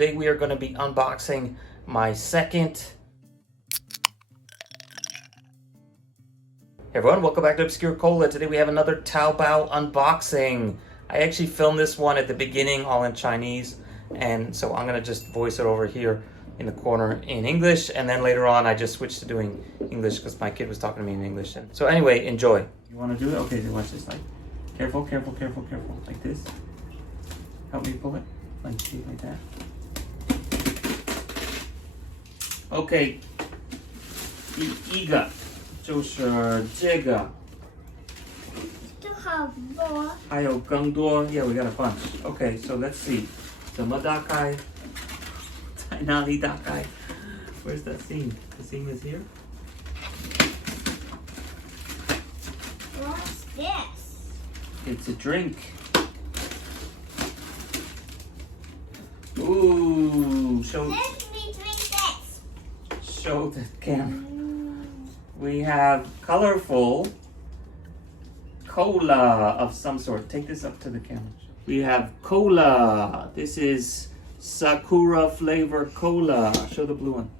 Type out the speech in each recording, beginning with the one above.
Today we are going to be unboxing my second. Hey everyone, welcome back to Obscure Cola. Today we have another Taobao unboxing. I actually filmed this one at the beginning all in Chinese, and so I'm going to just voice it over here in the corner in English, and then later on I just switched to doing English because my kid was talking to me in English. And so anyway, enjoy. You want to do it? Okay, so watch this. Like, careful, careful, careful, careful. Like this. Help me pull it. Like that. OK， 第一个就是这个，这好多，还有更多。Yeah, we got a bunch. Okay, so let's see. 怎么打开？在哪里打开？ Where's that seam? The seam is here. What's this? It's a drink. Ooh, show Let me drink this. the camera. We have colorful cola of some sort. Take this up to the camera. We have cola. This is sakura flavor cola. Show the blue one.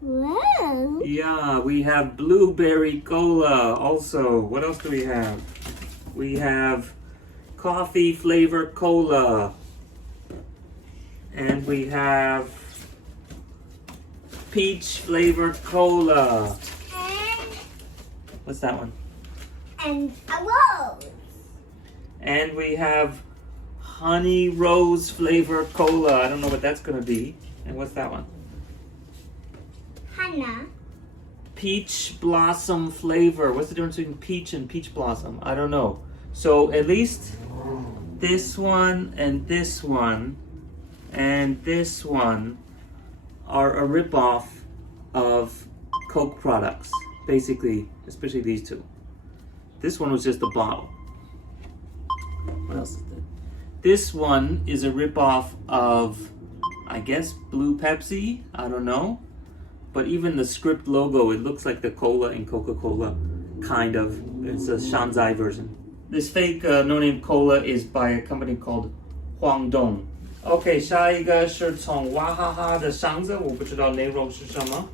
Wow. Yeah, we have blueberry cola also. What else do we have? We have coffee flavor cola. And we have peach flavored cola. And What's that one? a rose. And we have honey rose flavored cola. I don't know what that's going to be. And what's that one? Hannah. Peach blossom flavor. What's the difference between peach and peach blossom? I don't know. So at least this one and this one and this one are a ripoff of Coke products. Basically, especially these two. This one was just a bottle. What else is there? This one is a ripoff of, I guess, Blue Pepsi. I don't know. But even the script logo, it looks like the cola in Coca-Cola, kind of. It's a Shanzai version. This fake no-name cola is by a company called Huangdong. OK， 下一个是从娃哈哈的箱子，我不知道内容是什么，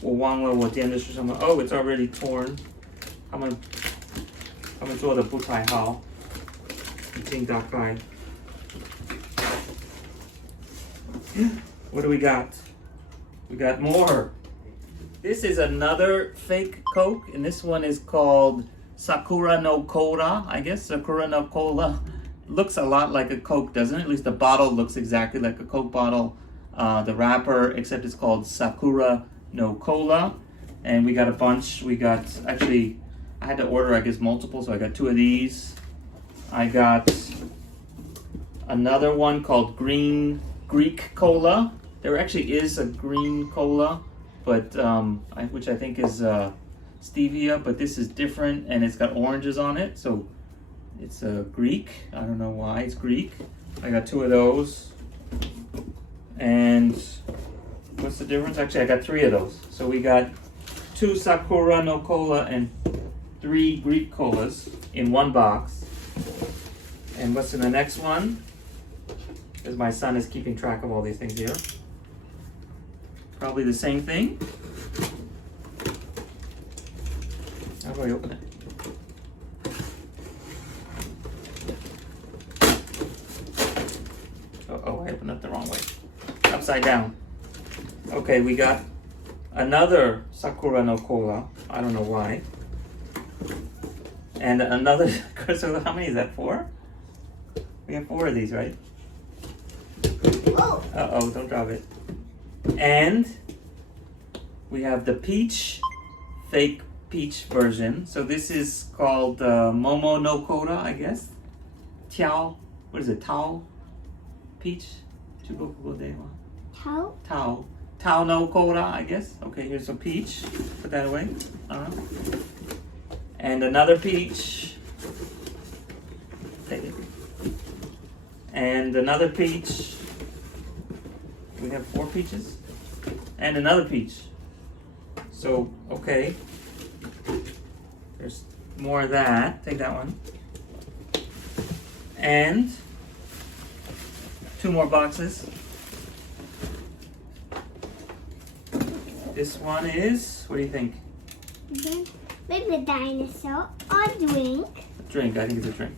我忘了我点的是什么。Oh, it's already torn. 他们做的不太好，已经打开。What do we got? We got more. This is another fake Coke, and this one is called Sakura no Cola. I guess Sakura no Cola looks a lot like a Coke, doesn't it? At least the bottle looks exactly like a Coke bottle. The wrapper, except it's called Sakura no Cola. And we got a bunch. We got, actually, I had to order, I guess, multiple, so I got 2 of these. I got another one called Green Greek Cola. There actually is a green cola, but which I think is stevia, but this is different, and it's got oranges on it, so it's Greek. I don't know why it's Greek. I got 2 of those. And what's the difference? Actually, I got 3 of those. So we got 2 Sakura no Cola and 3 Greek colas in one box. And what's in the next one? Because my son is keeping track of all these things here. Probably the same thing. How do I open it? Oh, I opened it the wrong way. Upside down. Okay, we got another Sakura no Cola. I don't know why. And another, so how many is that, 4? We have 4 of these, right? Oh. Uh-oh, don't drop it. And we have the peach, fake peach version. So this is called Momo no Cola, I guess. Tiao, what is it, Tao? Peach? Toe. Tao no Cola, I guess. Okay, here's some peach. Put that away. And another peach. Take it. And another peach. We have 4 peaches. And another peach. So, okay. There's more of that. Take that one. And 2 more boxes. This one is, what do you think? Maybe a dinosaur or drink. A drink, I think it's a drink.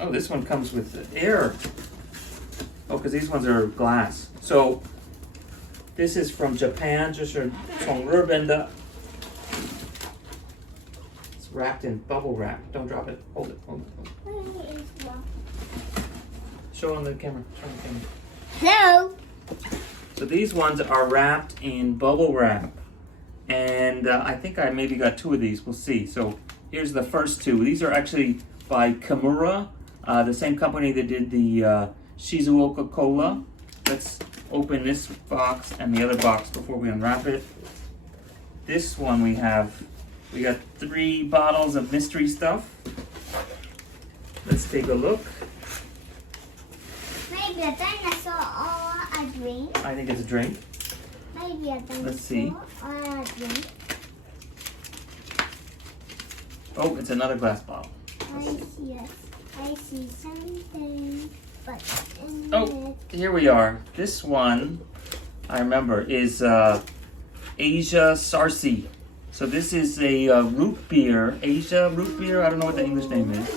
Oh, this one comes with air. Oh, because these ones are glass. So, this is from Japan, 就是从日本的. It's wrapped in bubble wrap. Don't drop it. Hold it, hold it, hold it. Where is one? Show on the camera, show on the camera. Hello. So these ones are wrapped in bubble wrap. And I think I maybe got 2 of these, we'll see. So here's the first 2. These are actually by Kimura, the same company that did the Shizuoka Cola. Let's open this box and the other box before we unwrap it. This one we got 3 bottles of mystery stuff. Let's take a look. Maybe a dinosaur or a drink. I think it's a drink. Maybe a dinosaur Let's see. or a drink. Oh, it's another glass bottle. I see something, but Oh, here we are. This one, I remember, is Asia Sarsi. So this is a root beer, Asia root beer. I don't know what the English name is.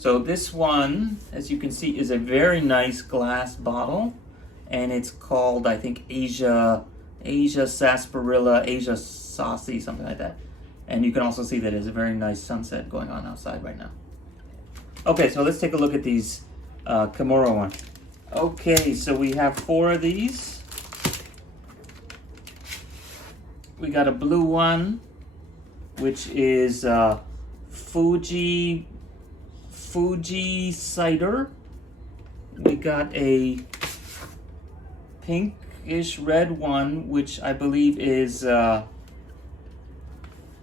So this one, as you can see, is a very nice glass bottle, and it's called, I think, Asia Sarsaparilla, Asia Saucy, something like that. And you can also see that there's a very nice sunset going on outside right now. Okay, so let's take a look at these Kimura ones. Okay, so we have 4 of these. We got a blue one, which is Fuji cider. We got a pinkish red one, which I believe is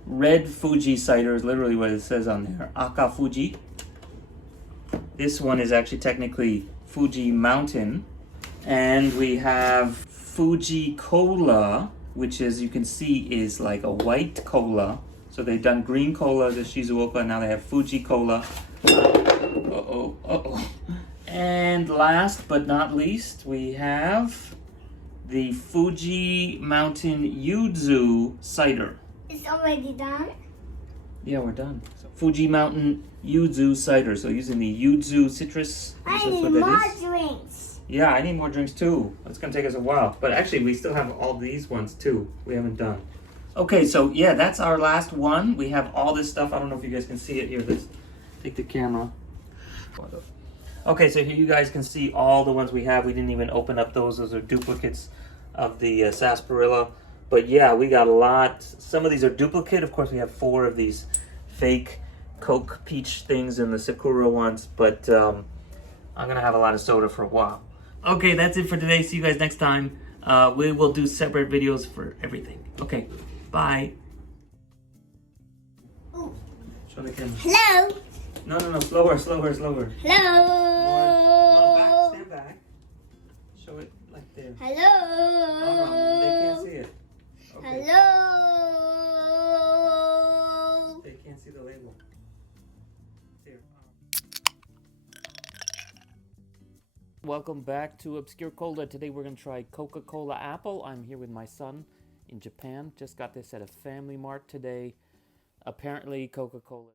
red Fuji cider, is literally what it says on there. Aka Fuji. This one is actually technically Fuji Mountain. And we have Fuji Cola, which, as you can see, is like a white cola. So they've done green cola, the Shizuoka, and now they have Fuji Cola. And last but not least, we have the Fuji Mountain Yuzu cider. it's already done. Yeah, we're done. So Fuji Mountain Yuzu cider. So using the Yuzu citrus. I That's need what that more is. drinks. Yeah, I need more drinks too. It's gonna take us a while. But actually, we still have all these ones too. We haven't done. Okay, so yeah, that's our last one. We have all this stuff. I don't know if you guys can see it here. Let's take the camera. Okay, so here you guys can see all the ones we have. We didn't even open up those. Those are duplicates of the sarsaparilla. But yeah, we got a lot. Some of these are duplicate. Of course, we have 4 of these fake Coke peach things and the Sakura ones. But I'm going to have a lot of soda for a while. Okay, that's it for today. See you guys next time. We will do separate videos for everything. Okay, bye. Ooh. Show the camera. Hello. No, slower. Hello. More. Back, stand back. Show it like there. Hello. They can't see it. Okay. Hello. They can't see the label. Here. Welcome back to Obscure Cola. Today we're going to try Coca-Cola Apple. I'm here with my son in Japan. Just got this at a Family Mart today. Apparently Coca-Cola